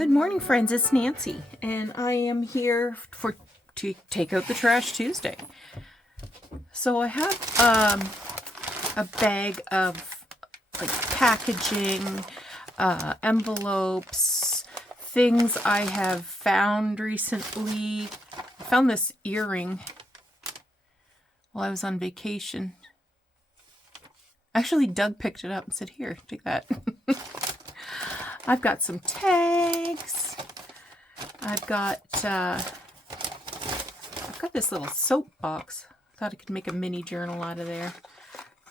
Good morning, friends. It's Nancy, and I am here to take out the trash Tuesday. So I have a bag of like packaging, envelopes, things I have found recently. I found this earring while I was on vacation. Actually, Doug picked it up and said, "Here, take that." I've got some tags. I've got this little soap box. Thought I could make a mini journal out of there.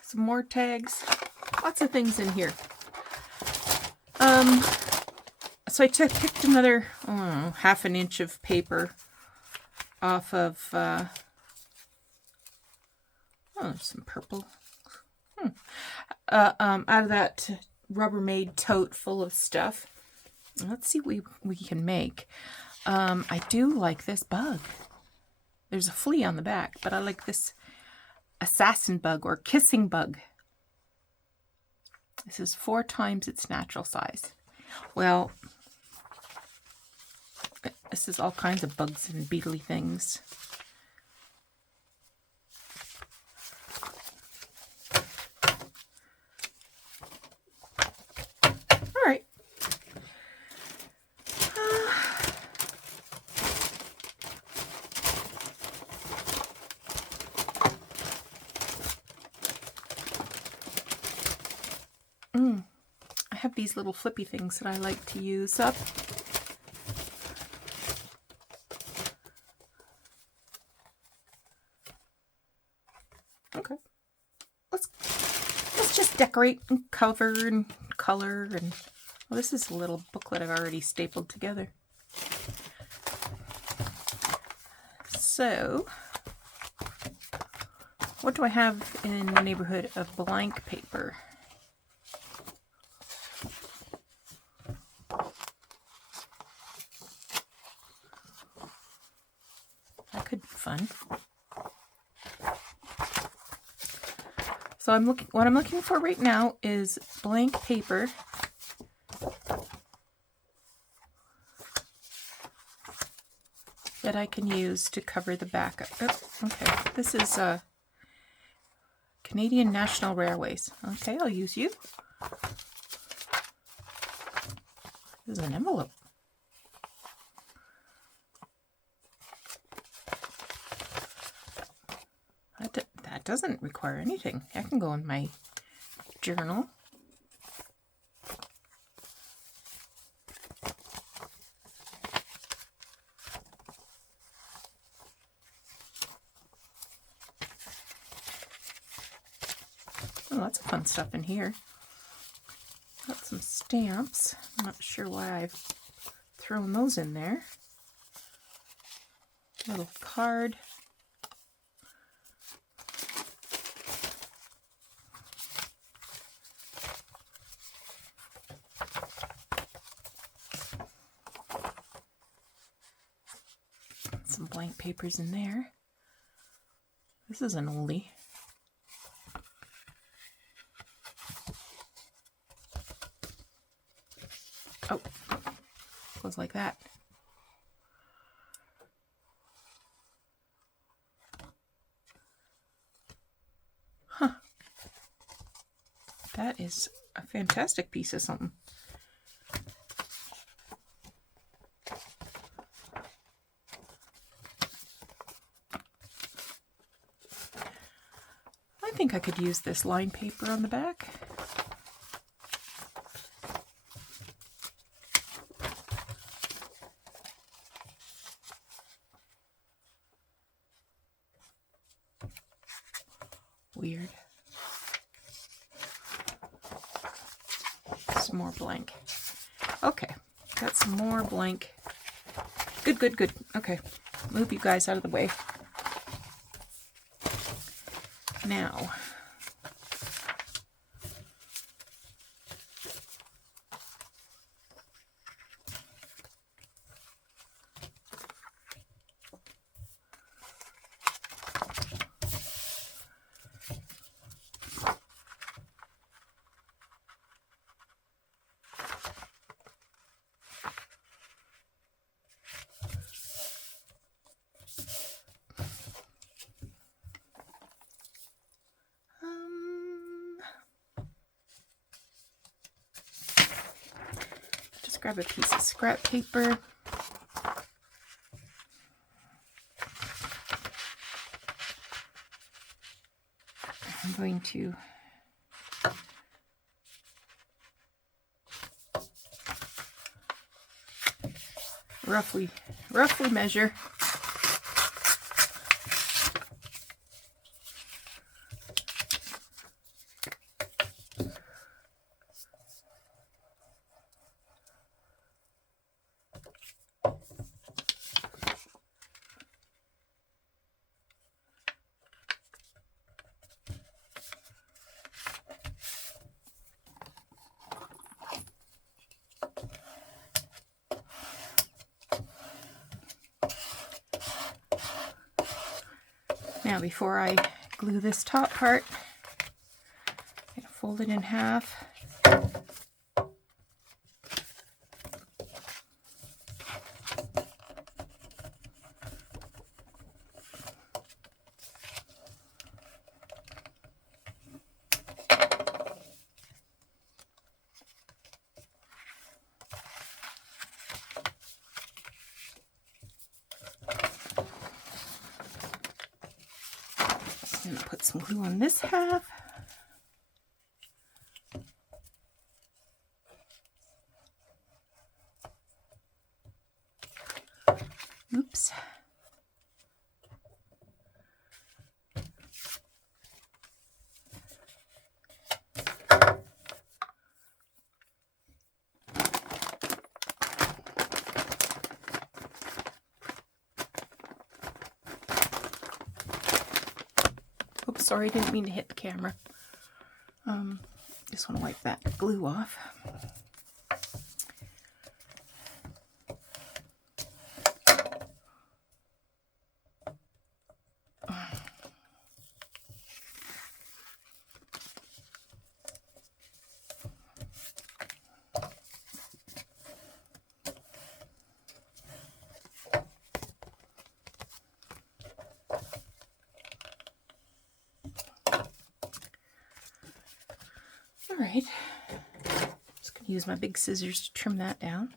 Some more tags. Lots of things in here. So I picked another half an inch of paper off of some purple. Out of that Rubbermaid tote full of stuff. Let's see what we can make. I do like this bug. There's a flea on the back, but I like this assassin bug or kissing bug. This is 4 times its natural size. Well, this is all kinds of bugs and beetly things. I have these little flippy things that I like to use up. Okay. Let's just decorate and cover and color and this is a little booklet I've already stapled together. So, what do I have in the neighborhood of blank paper? That could be fun. So what I'm looking for right now is blank paper that I can use to cover the back. Okay, this is Canadian National Railways. Okay, I'll use you. This is an envelope. That doesn't require anything. I can go in my journal. Oh, lots of fun stuff in here. Got some stamps. I'm not sure why I've thrown those in there. Little card. Some blank papers in there. This is an oldie. Oh, goes like that. Huh. That is a fantastic piece of something. I think I could use this line paper on the back. Weird. Some more blank. Okay, got some more blank. Good. Okay, move you guys out of the way. Now, grab a piece of scrap paper. I'm going to roughly measure. Now before I glue this top part, I'm going to fold it in half. I'm going to put some glue on this half. Oops. Oops, sorry, didn't mean to hit the camera. Just want to wipe that glue off. Alright, just going to use my big scissors to trim that down.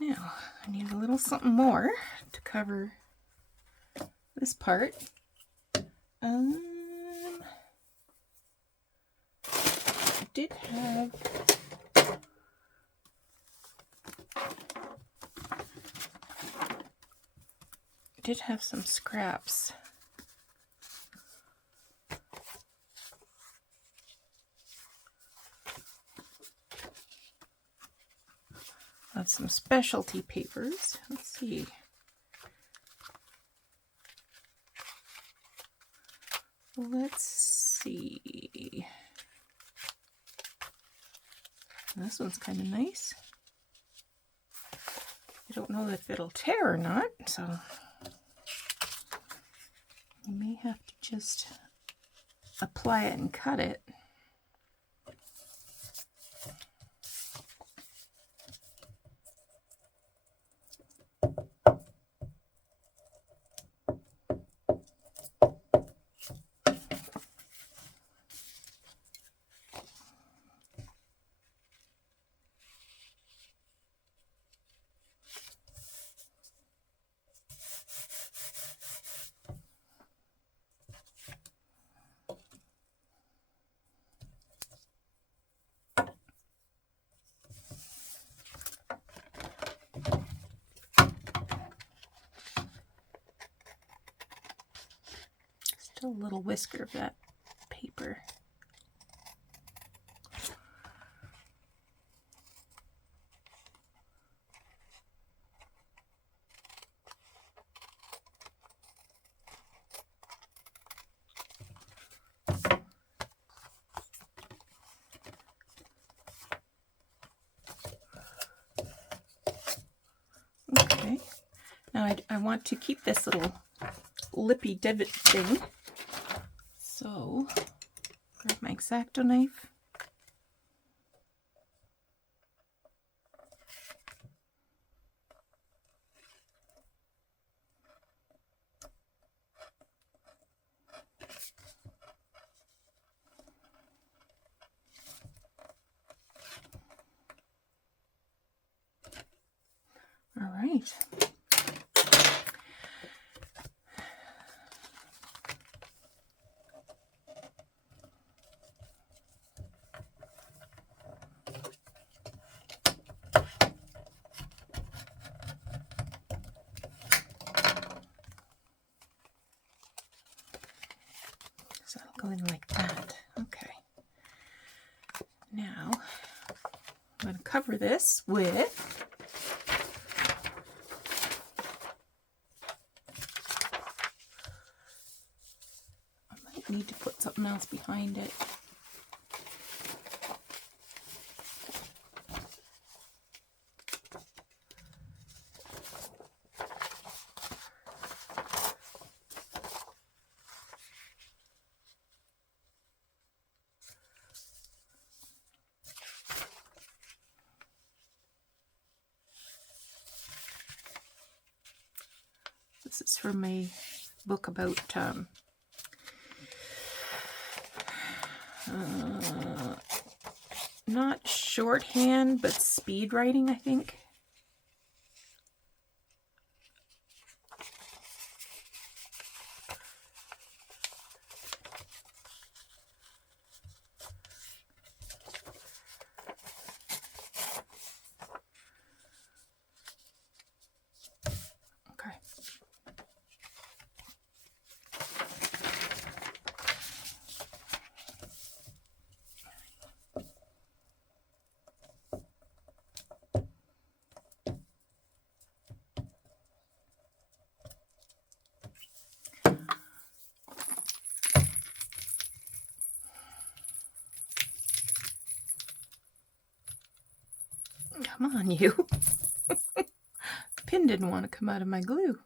Now, I need a little something more to cover this part. I did have some scraps. Of some specialty papers. Let's see. This one's kind of nice. I don't know if it'll tear or not, so you may have to just apply it and cut it. Still a little whisker of that paper. Okay, now I want to keep this little lippy divot thing, so grab my X-Acto knife. All right. So it'll go in like that. Okay. Now I'm going to cover this with need to put something else behind it. This is from a book about not shorthand, but speed writing, I think. Okay. Come on, you. Pin didn't want to come out of my glue.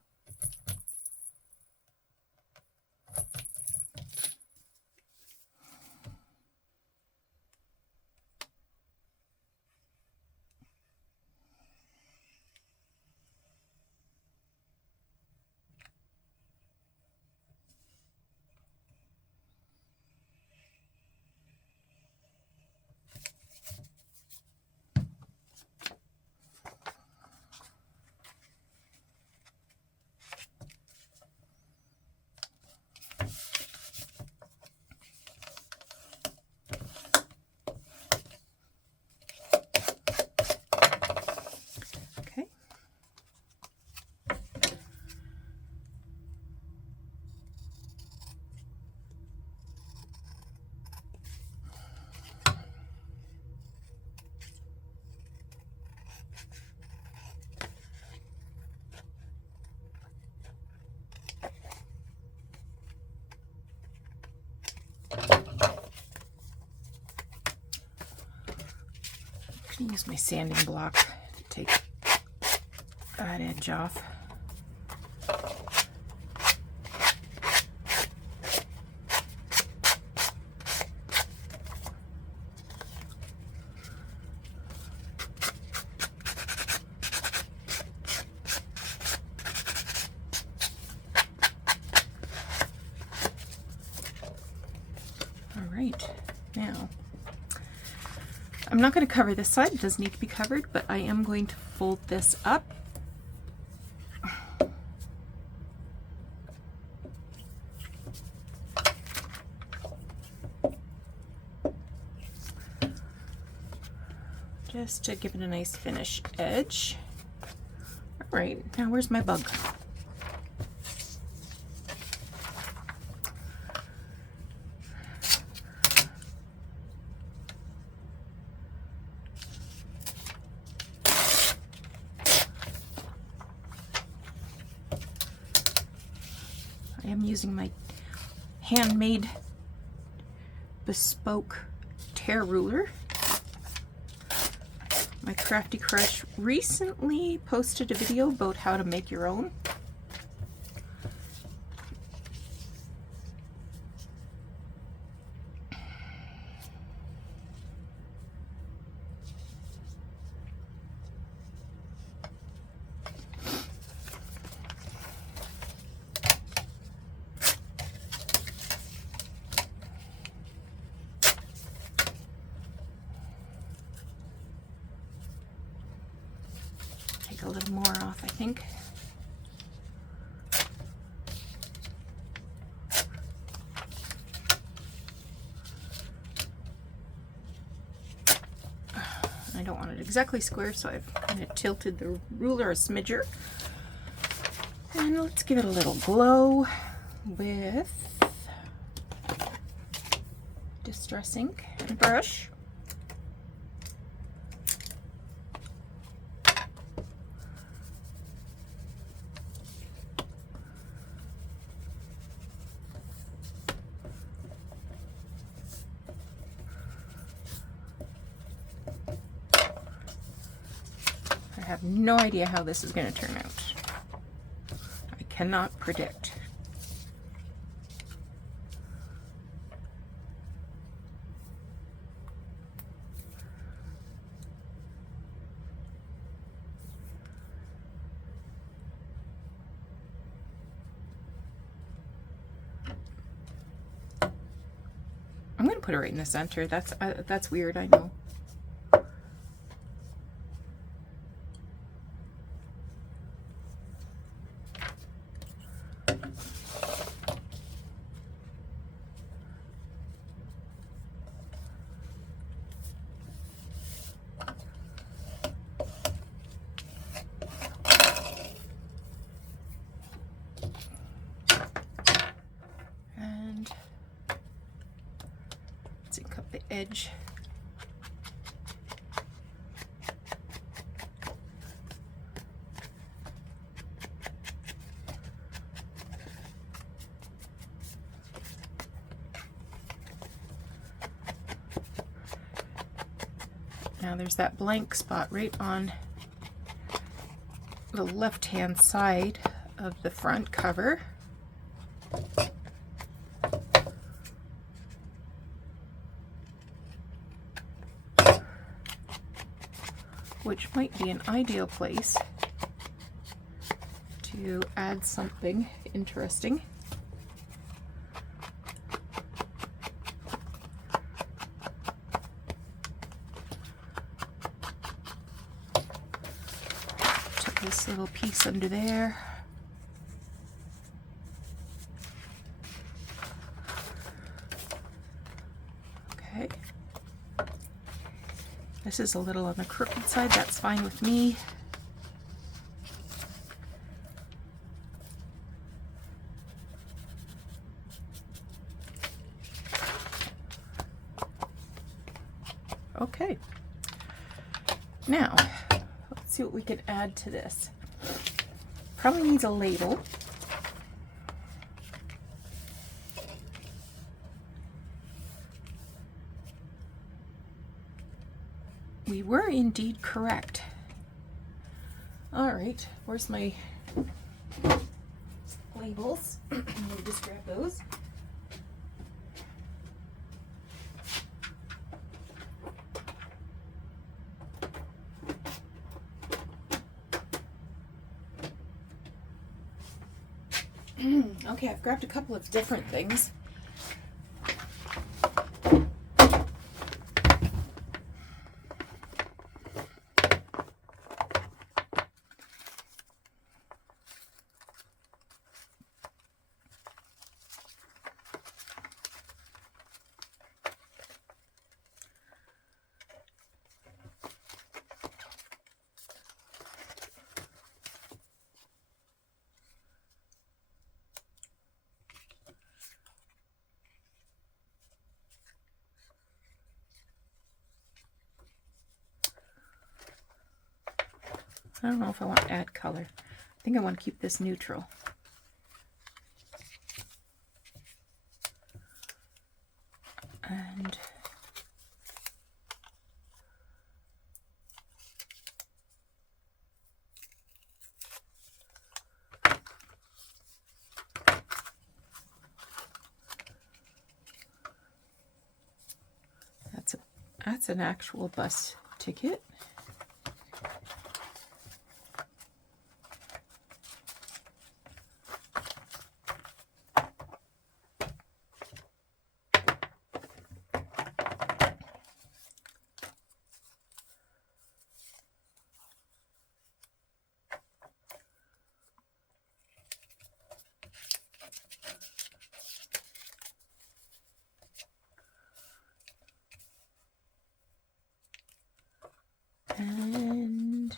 Use my sanding block to take that edge off. All right, now I'm not going to cover this side, it doesn't need to be covered, but I am going to fold this up. Just to give it a nice finish edge. All right, now where's my bug? I am using my handmade bespoke tear ruler. My Crafty Crush recently posted a video about how to make your own. Take a little more off, I think. I don't want it exactly square, so I've kind of tilted the ruler a smidger. And let's give it a little glow with Distress ink and brush. I have no idea how this is going to turn out. I cannot predict. I'm going to put it right in the center. That's weird, I know. The edge. Now there's that blank spot right on the left-hand side of the front cover. Which might be an ideal place to add something interesting. Put this little piece under there. Okay. This is a little on the crooked side, that's fine with me. Okay. Now, let's see what we can add to this. Probably needs a label. We were indeed correct. All right, where's my labels? Let me just grab those. Okay, I've grabbed a couple of different things. I don't know if I want to add color. I think I want to keep this neutral. And that's an actual bus ticket. And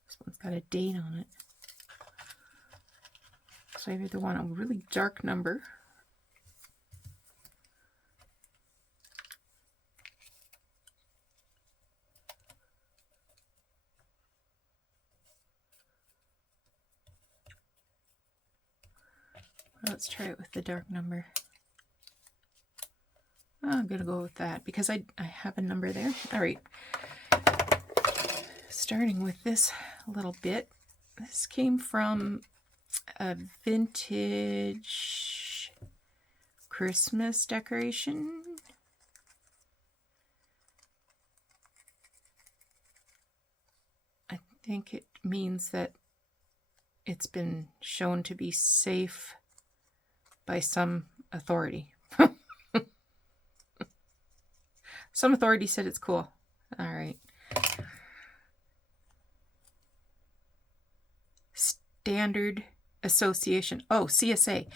this one's got a date on it. So I either want a really dark number let's try it with the dark number. I'm going to go with that because I have a number there. All right. Starting with this little bit. This came from a vintage Christmas decoration. I think it means that it's been shown to be safe by some authority. Some authority said it's cool. All right. Standard Association. Oh, CSA.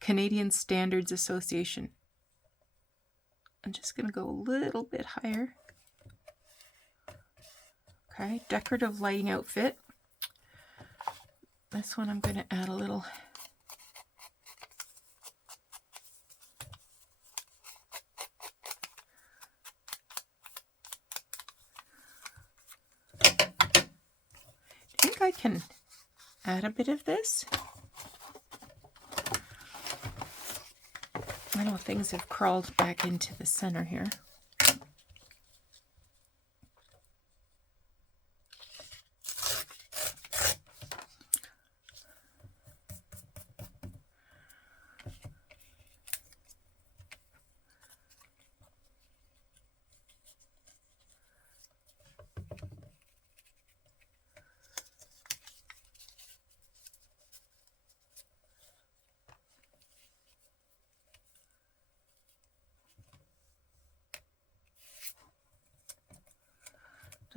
Canadian Standards Association. I'm just going to go a little bit higher. Okay. Decorative lighting outfit. This one I'm going to add a little I can add a bit of this. I know things have crawled back into the center here.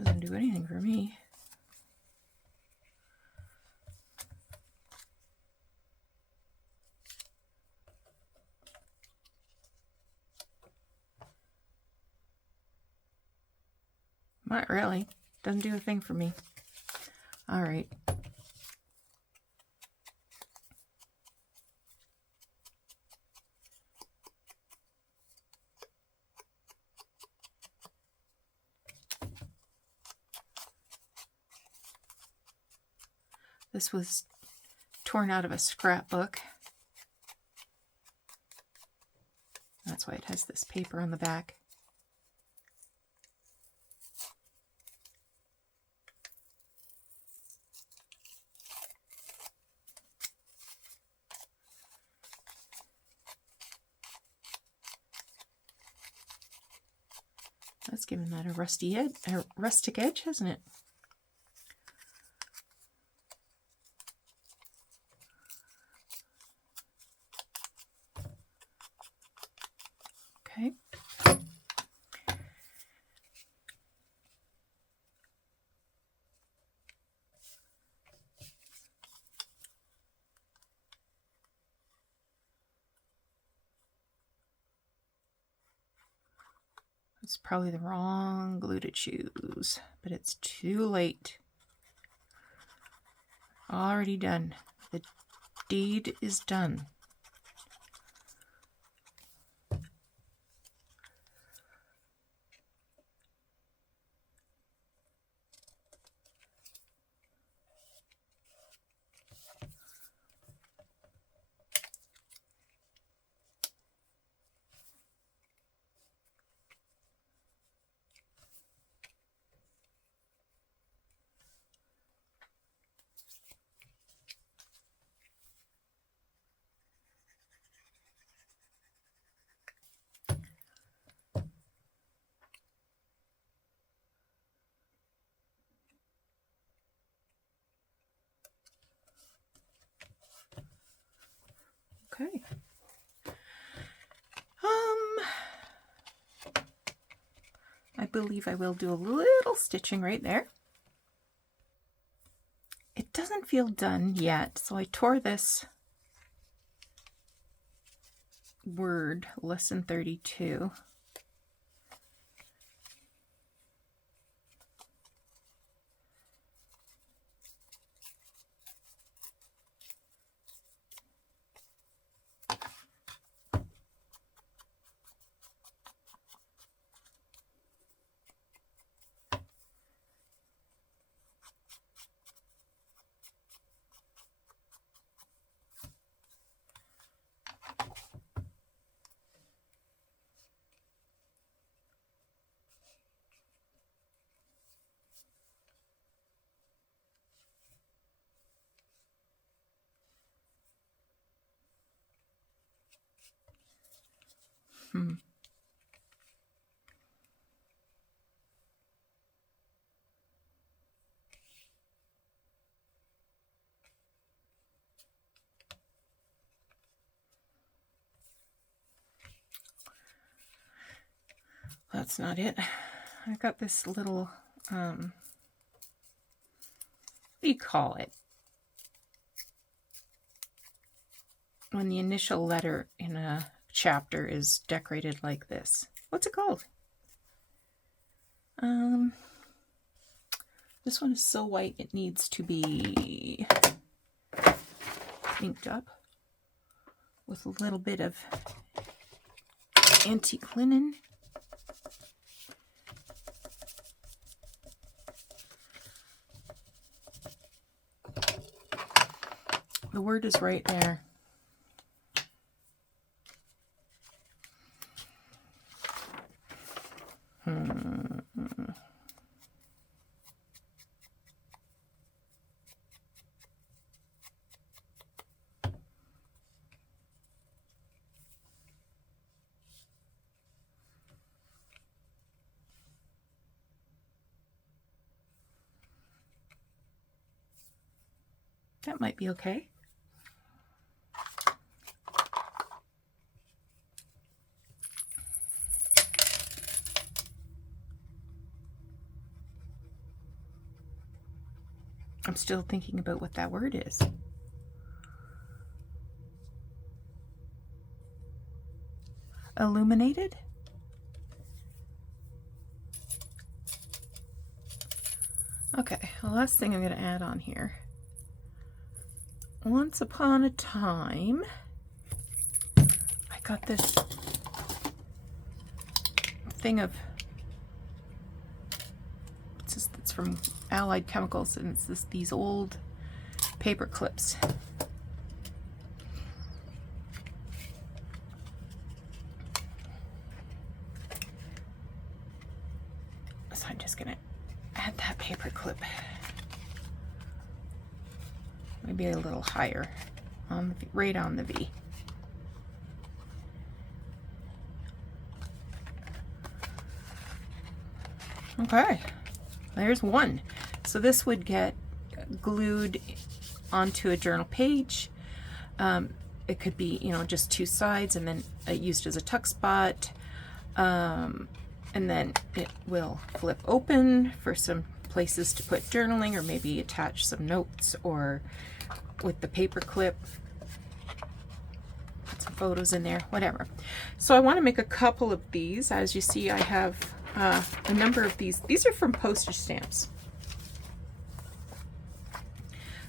Doesn't do anything for me. Not really. Doesn't do a thing for me. All right. This was torn out of a scrapbook. That's why it has this paper on the back. That's given that a rustic edge, hasn't it? Okay. It's probably the wrong glue to choose, but it's too late. Already done. The deed is done. Okay. I believe I will do a little stitching right there. It doesn't feel done yet, so I tore this word, lesson 32. That's not it. I got this little, what do you call it? When the initial letter in a chapter is decorated like this. What's it called? This one is so white it needs to be inked up with a little bit of antique linen. The word is right there. That might be okay. I'm still thinking about what that word is. Illuminated? Okay, the last thing I'm going to add on here. Once upon a time, I got this thing of, it's from Allied Chemicals, and it's these old paper clips. So I'm just gonna add that paper clip, maybe a little higher, on the, right on the V. Okay, there's one. So this would get glued onto a journal page. It could be, you know, just two sides and then used as a tuck spot. And then it will flip open for some places to put journaling, or maybe attach some notes, or with the paper clip, put some photos in there, whatever. So I want to make a couple of these. As you see, I have a number of these. These are from postage stamps.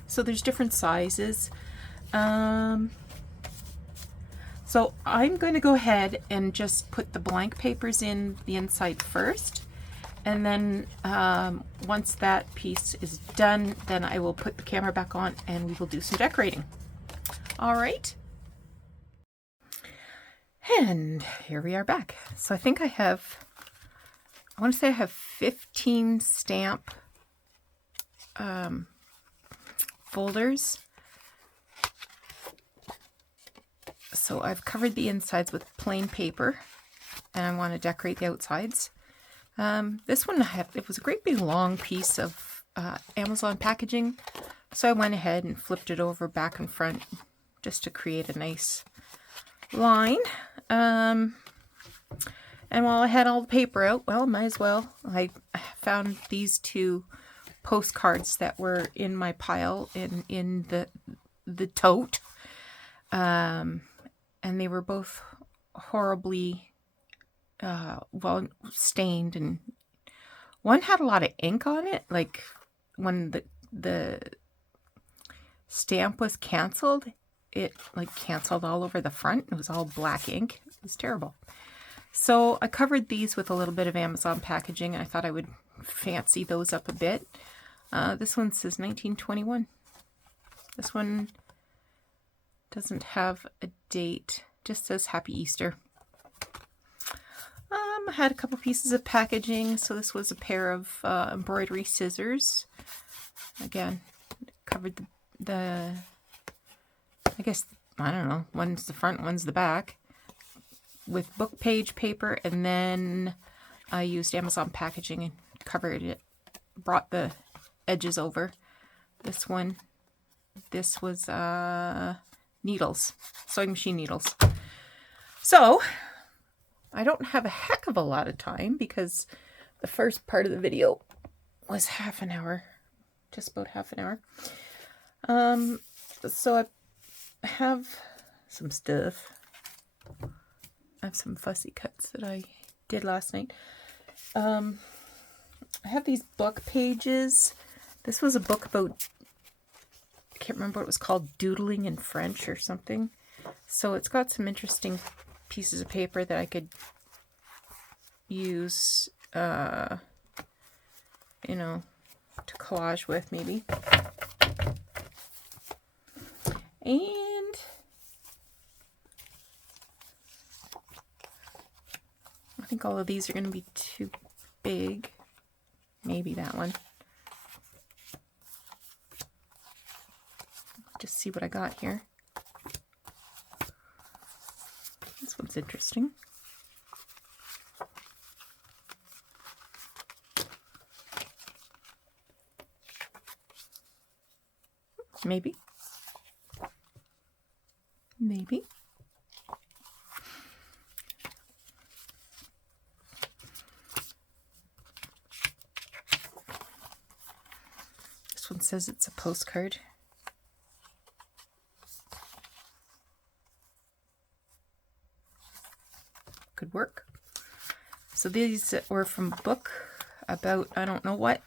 So there's different sizes. So I'm going to go ahead and just put the blank papers in the inside first. And then once that piece is done, then I will put the camera back on and we will do some decorating. All right. And here we are back. So I think I want to say I have 15 stamp folders. So I've covered the insides with plain paper and I want to decorate the outsides. This one it was a great big long piece of Amazon packaging. So I went ahead and flipped it over back and front just to create a nice line. And while I had all the paper out, well, might as well. I found these two postcards that were in my pile in the tote. And they were both horribly well stained, and one had a lot of ink on it. Like when the stamp was canceled, it like canceled all over the front. It was all black ink. It was terrible. So I covered these with a little bit of Amazon packaging, and I thought I would fancy those up a bit. This one says 1921. This one doesn't have a date, just says Happy Easter. I had a couple pieces of packaging. So this was a pair of embroidery scissors. Again, covered the I guess, I don't know, one's the front, one's the back, with book page paper, and then I used Amazon packaging and covered it, brought the edges over. This one, this was needles, sewing machine needles. So I don't have a heck of a lot of time because the first part of the video was half an hour, just about half an hour. So I have some stuff. I have some fussy cuts that I did last night. I have these book pages. This was a book about, I can't remember what it was called, doodling in French or something. So it's got some interesting pieces of paper that I could use, you know, to collage with maybe. And I think all of these are going to be too big. Maybe that one. Just see what I got here. This one's interesting. Maybe. Maybe. This one says it's a postcard. Could work. So these were from a book about I don't know what.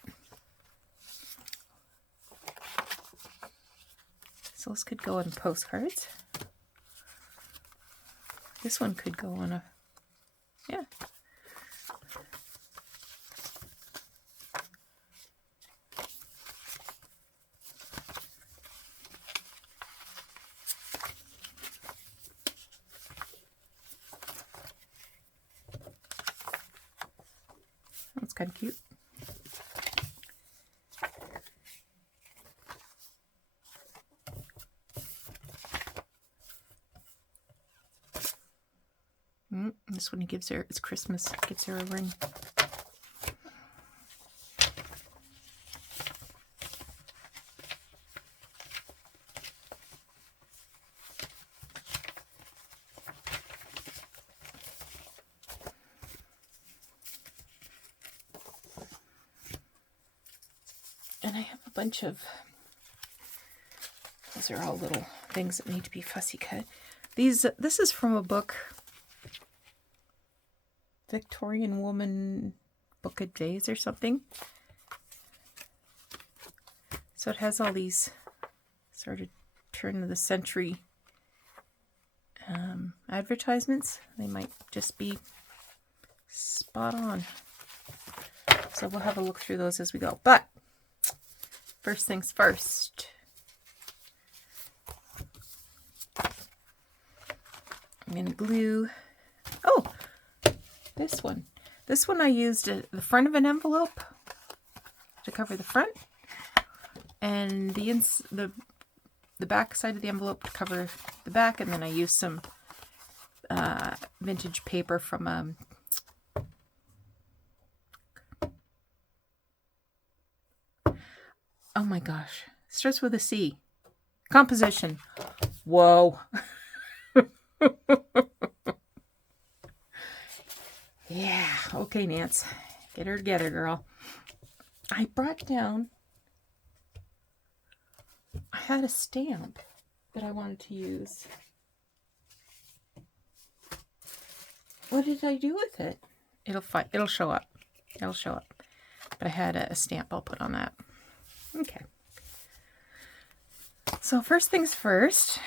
So this could go on postcards. This one could go on a, yeah. That's kind of cute. This one he gives her, it's Christmas, gives her a ring. And I have a bunch of, those are all little things that need to be fussy cut. This is from a book, Victorian Woman Book of Days or something. So it has all these sort of turn of the century advertisements. They might just be spot on. So we'll have a look through those as we go. But first things first. I'm going to glue. Oh, this one. This one I used at the front of an envelope to cover the front, and the back side of the envelope to cover the back, and then I used some vintage paper from oh my gosh, it starts with a C. Composition. Whoa. Yeah, okay, Nance. Get her together, girl. I brought down, I had a stamp that I wanted to use. What did I do with it? It'll show up. It'll show up. But I had a stamp I'll put on that. Okay. So first things first.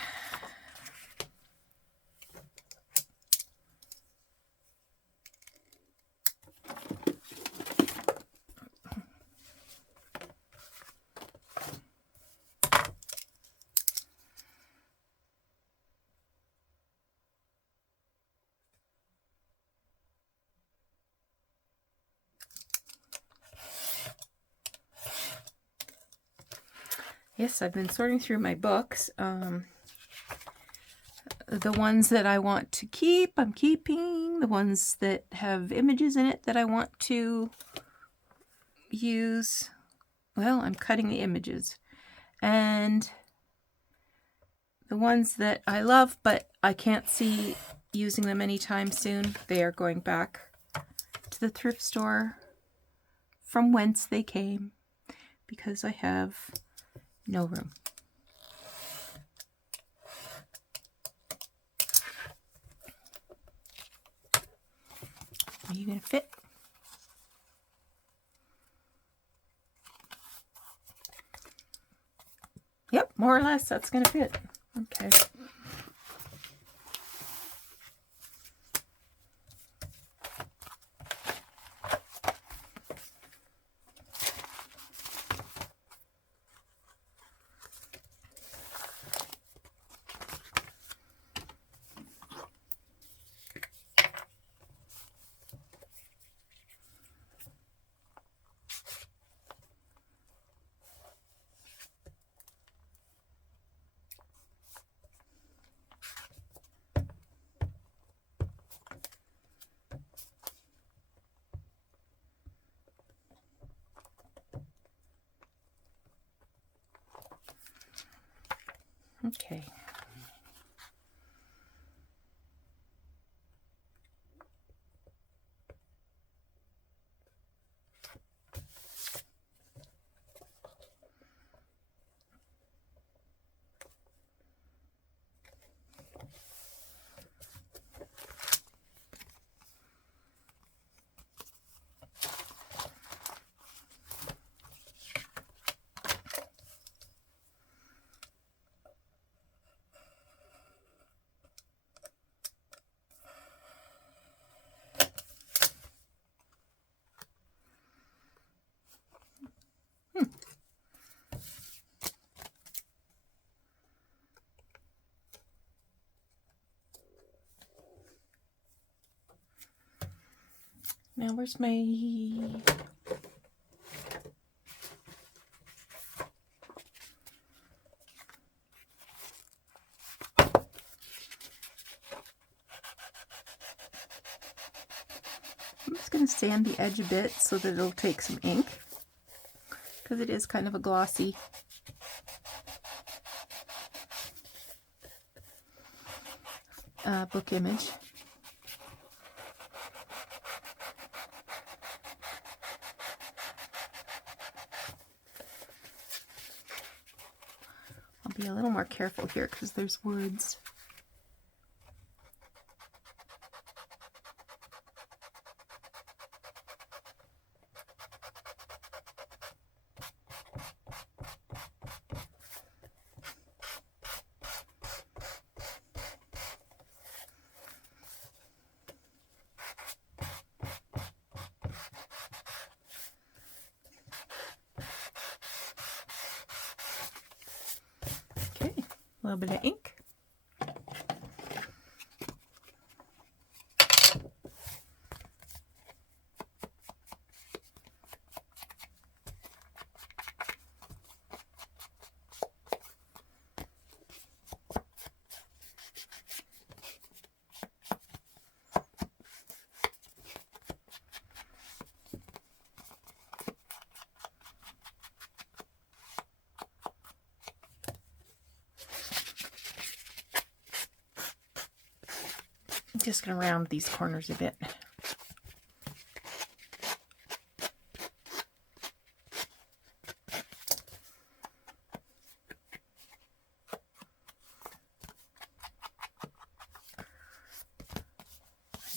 Yes, I've been sorting through my books. The ones that I want to keep, I'm keeping. The ones that have images in it that I want to use, well, I'm cutting the images. And the ones that I love, but I can't see using them anytime soon, they are going back to the thrift store from whence they came, because I have no room. Are you going to fit? Yep, more or less that's going to fit. Okay. Okay. Now where's my... I'm just going to sand the edge a bit so that it'll take some ink, because it is kind of a glossy book image. I'll be a little more careful here because there's words. little bit of ink. I'm just going to round these corners a bit.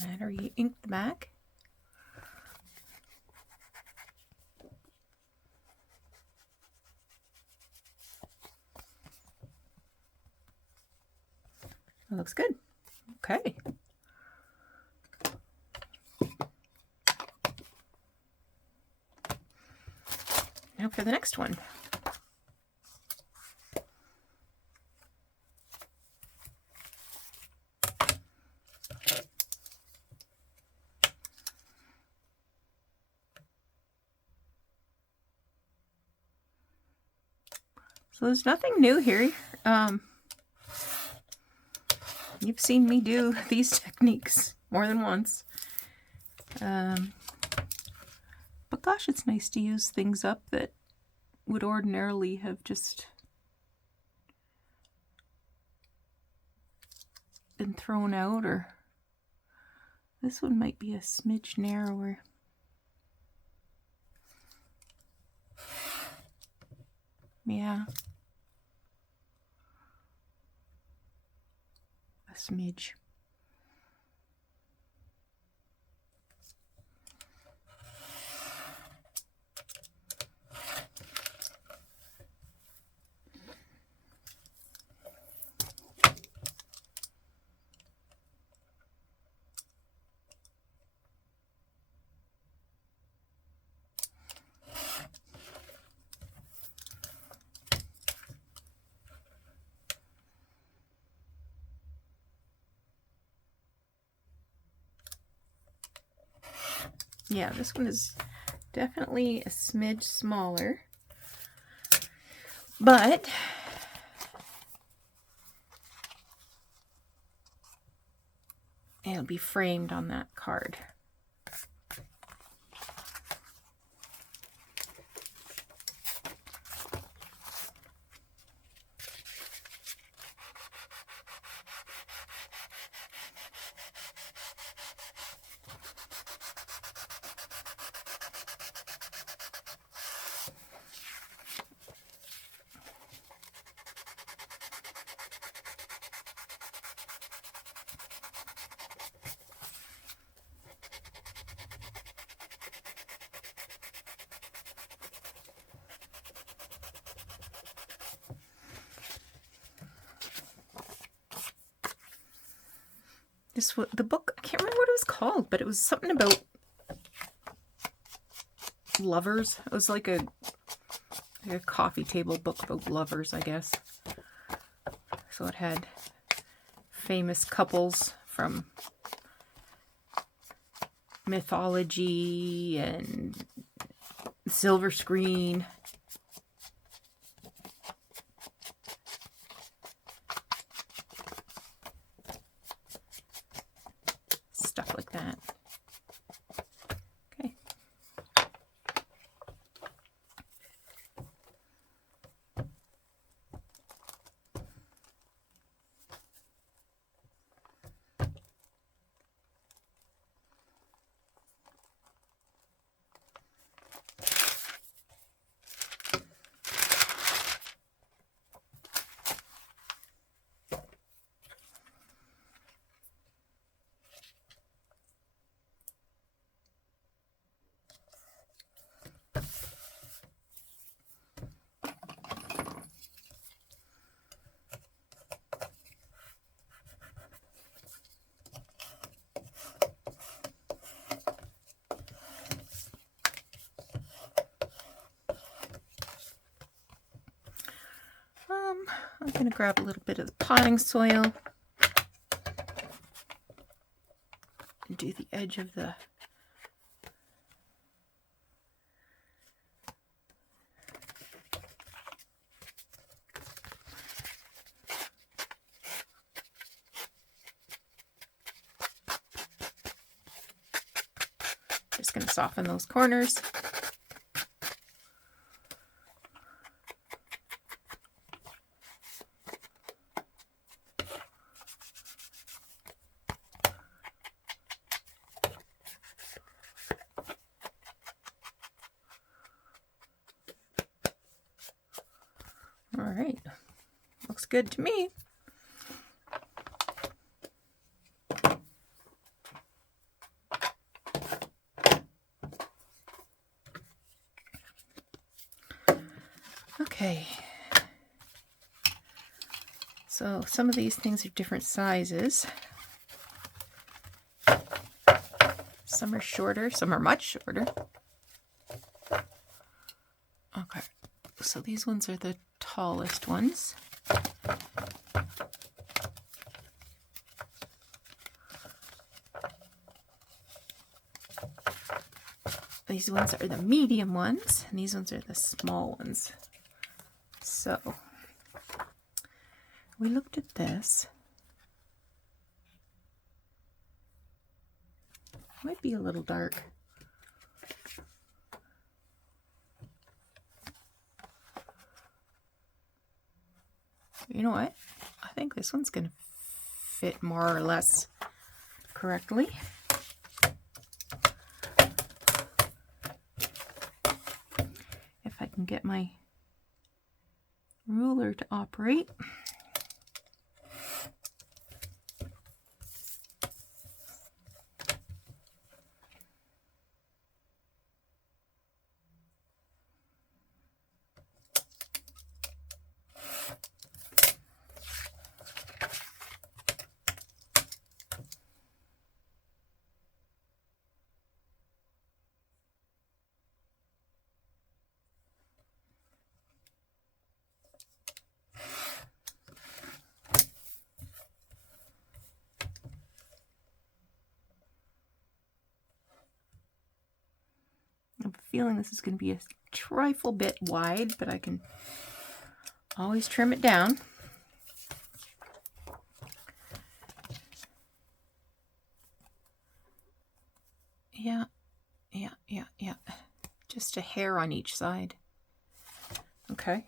And are you inked the back? That looks good. Okay. Now for the next one. So there's nothing new here. You've seen me do these techniques more than once. But gosh, it's nice to use things up that would ordinarily have just been thrown out, or this one might be a smidge narrower. Yeah. A smidge. Yeah, this one is definitely a smidge smaller, but it'll be framed on that card. The book, I can't remember what it was called, but it was something about lovers. It was like a coffee table book about lovers, I guess. So it had famous couples from mythology and silver screen. Stuff like that. Okay. I'm going to grab a little bit of the potting soil and do the edge of the just going to soften those corners. All right, looks good to me. Okay, so some of these things are different sizes. Some are shorter, some are much shorter. Okay, so these ones are the tallest ones. These ones are the medium ones, and these ones are the small ones. So, we looked at this. Might be a little dark. You know what? I think this one's going to fit more or less correctly. If I can get my ruler to operate. I have a feeling this is going to be a trifle bit wide, but I can always trim it down. Yeah. Just a hair on each side. Okay.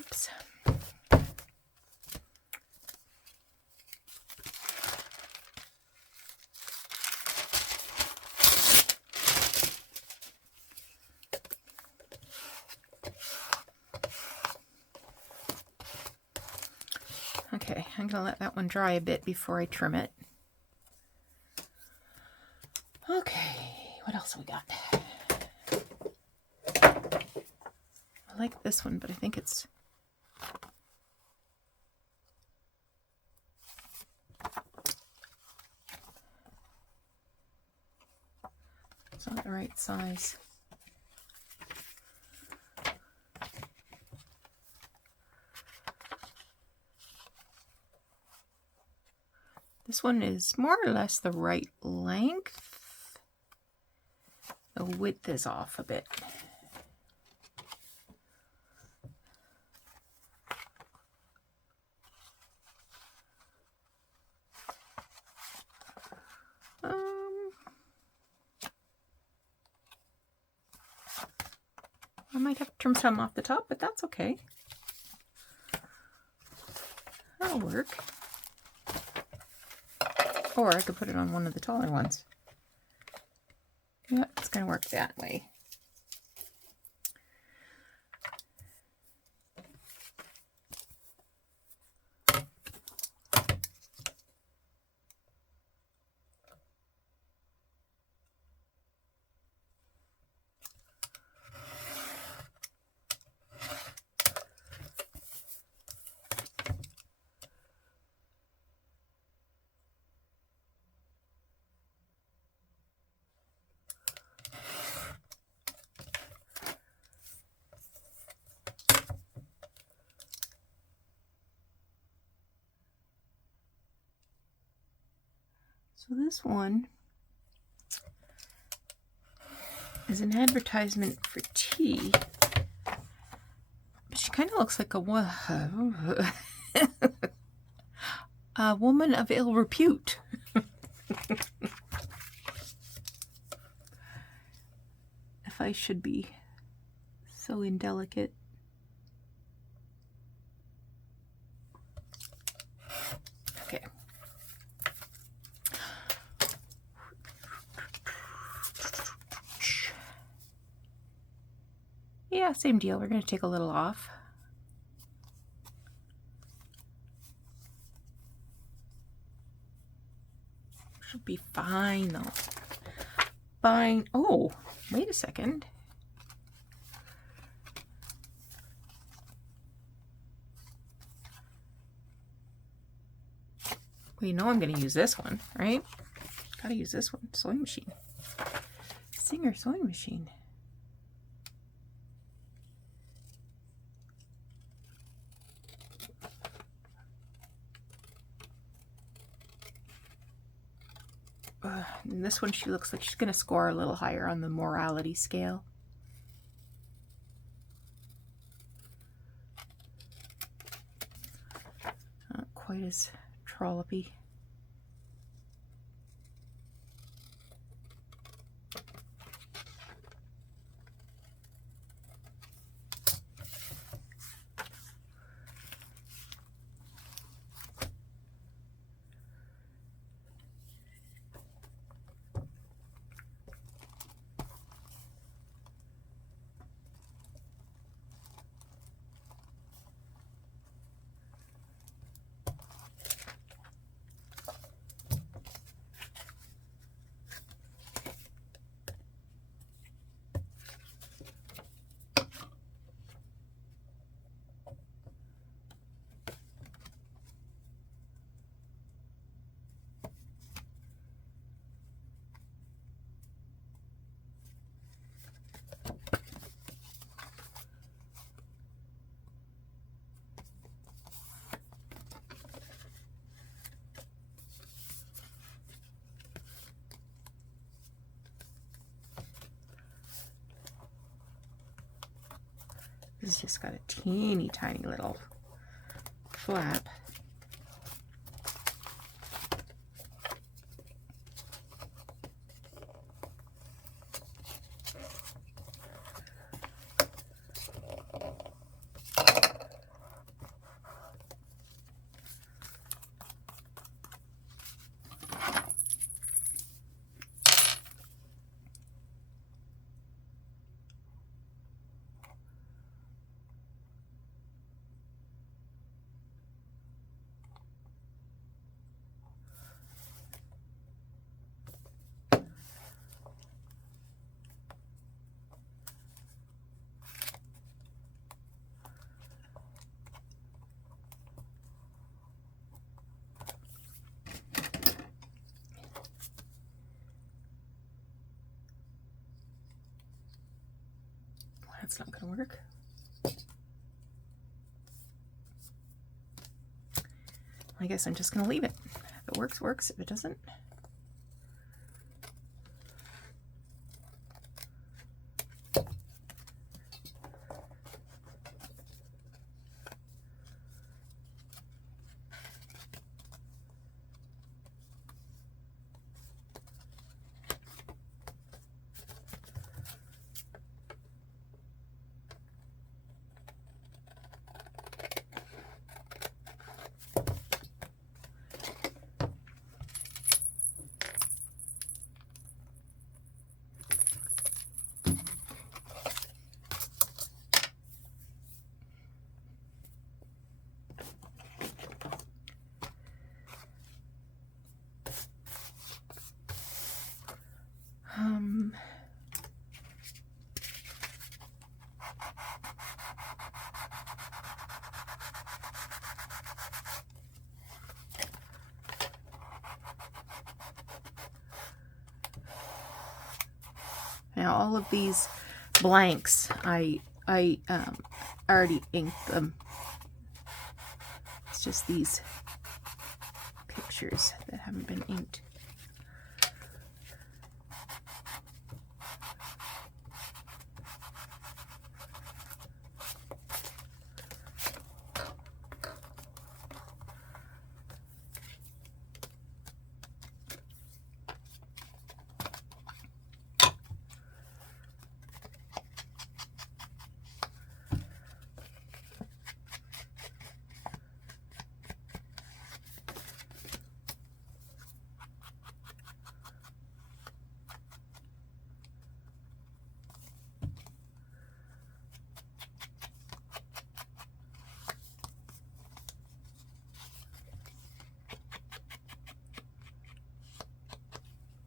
Oops. Okay, I'm going to let that one dry a bit before I trim it. Okay, what else we got? I like this one, but I think it's not the right size. This one is more or less the right length. The width is off a bit. I might have to trim some off the top, but that's okay. That'll work. Or I could put it on one of the taller ones. Yeah, it's going to work that way. So this one is an advertisement for tea. But she kind of looks like a woman of ill repute. If I should be so indelicate. Okay. Yeah, same deal. We're going to take a little off. Should be fine though. Fine. Oh, wait a second. Well, you know I'm going to use this one, right? Gotta use this one. Sewing machine. Singer sewing machine. And this one, she looks like she's going to score a little higher on the morality scale. Not quite as trollopy. This has just got a teeny tiny little flap. That's not going to work. I guess I'm just going to leave it. If it works, works. If it doesn't, Now all of these blanks, I already inked them. It's just these pictures that haven't been inked.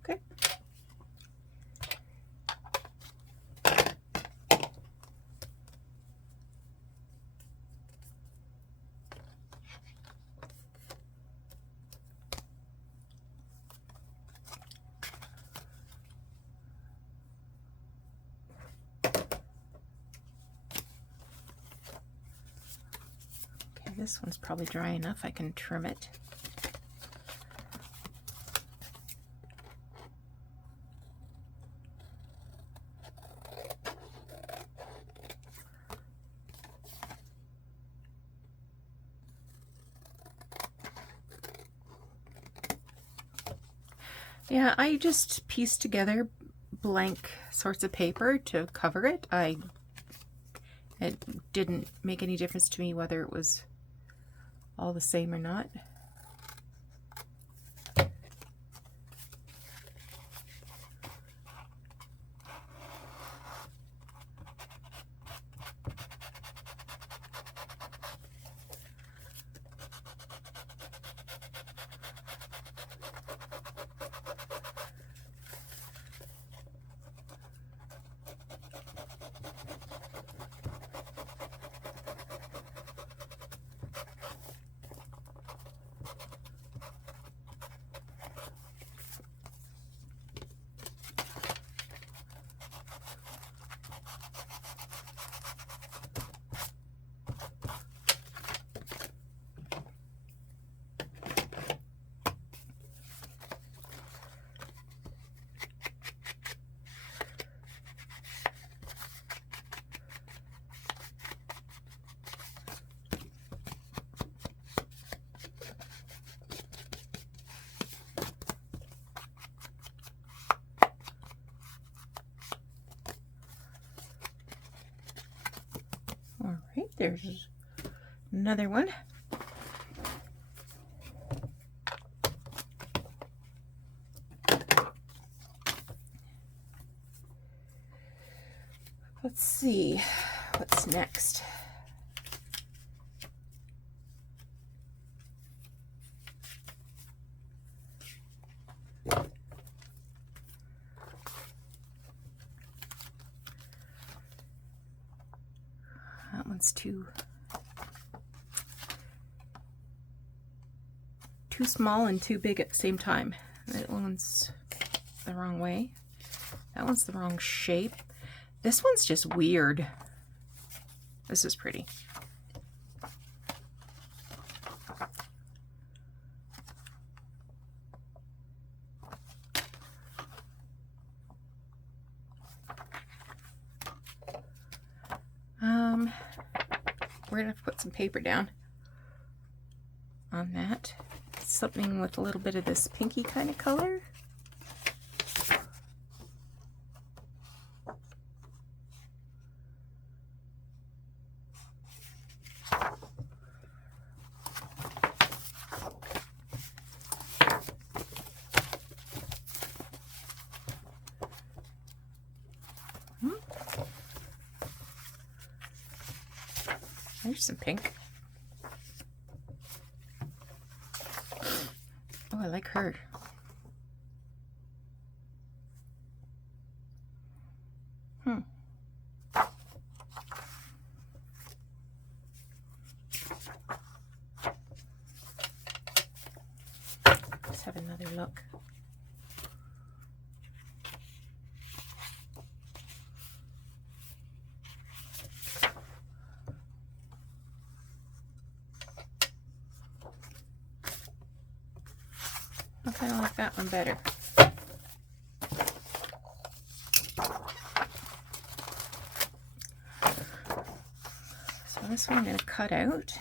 Okay. This one's probably dry enough. I can trim it. Yeah, I just pieced together blank sorts of paper to cover it. It didn't make any difference to me whether it was all the same or not. All right, there's another one. Let's see what's next. That one's too small and too big at the same time. That one's the wrong way. That one's the wrong shape. This one's just weird. This is pretty. We're gonna have to put some paper down on that. Something with a little bit of this pinky kind of color. There's some pink. Oh, I like her. Let's have another look. I kind of like that one better. So this one I'm going to cut out.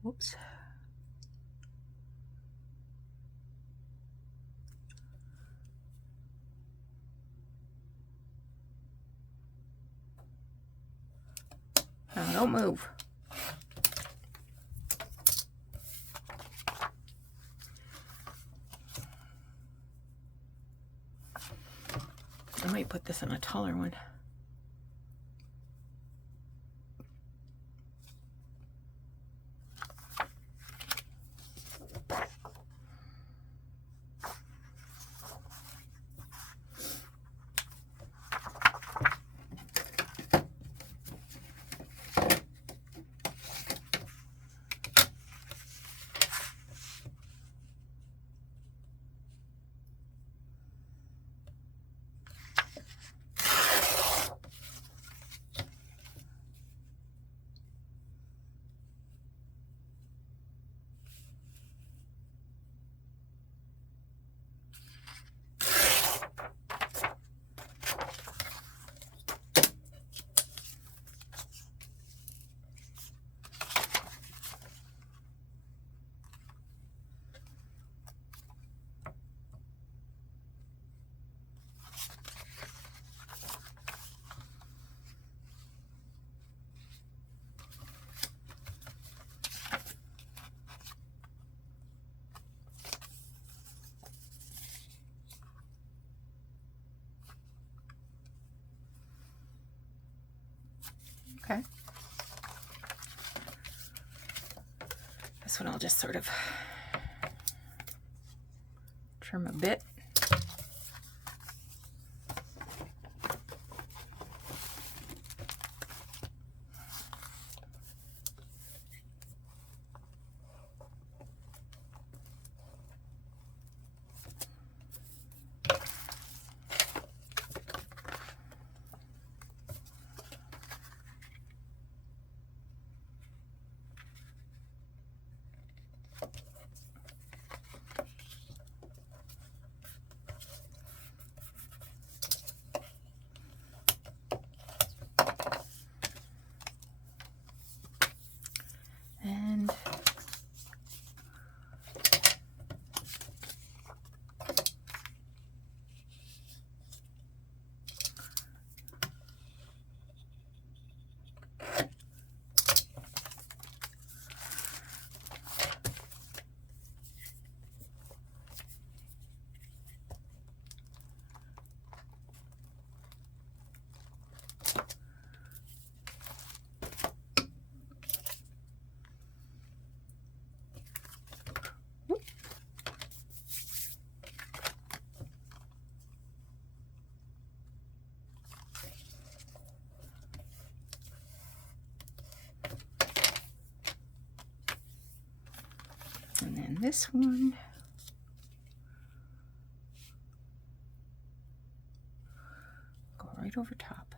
Whoops. Now, don't move. I might put this on a taller one. Okay. This one I'll just sort of trim a bit. And then this one. Go right over top.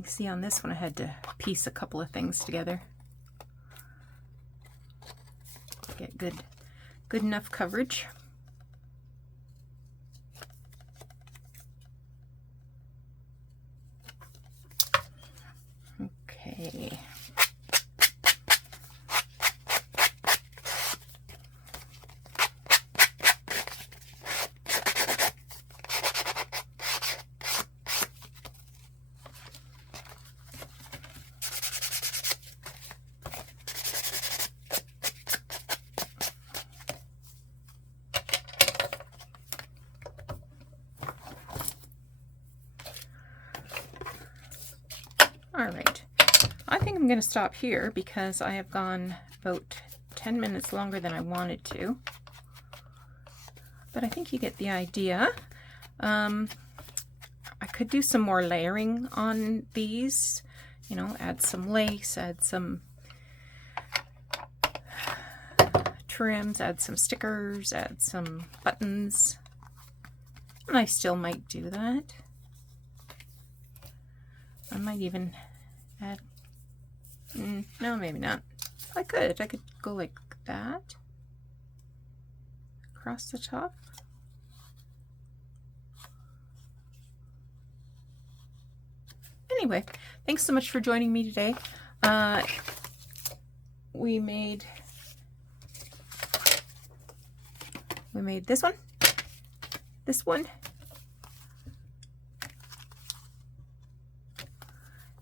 You can see on this one I had to piece a couple of things together. Get good enough coverage. Okay. All right, I think I'm going to stop here because I have gone about 10 minutes longer than I wanted to. But I think you get the idea. I could do some more layering on these, you know, add some lace, add some trims, add some stickers, add some buttons. And I still might do that. I might even add, no, maybe not. I could go like that across the top. Anyway, thanks so much for joining me today. We made this one,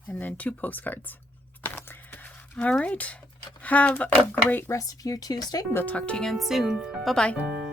and then 2 postcards. All right, have a great rest of your Tuesday. We'll talk to you again soon. Bye-bye.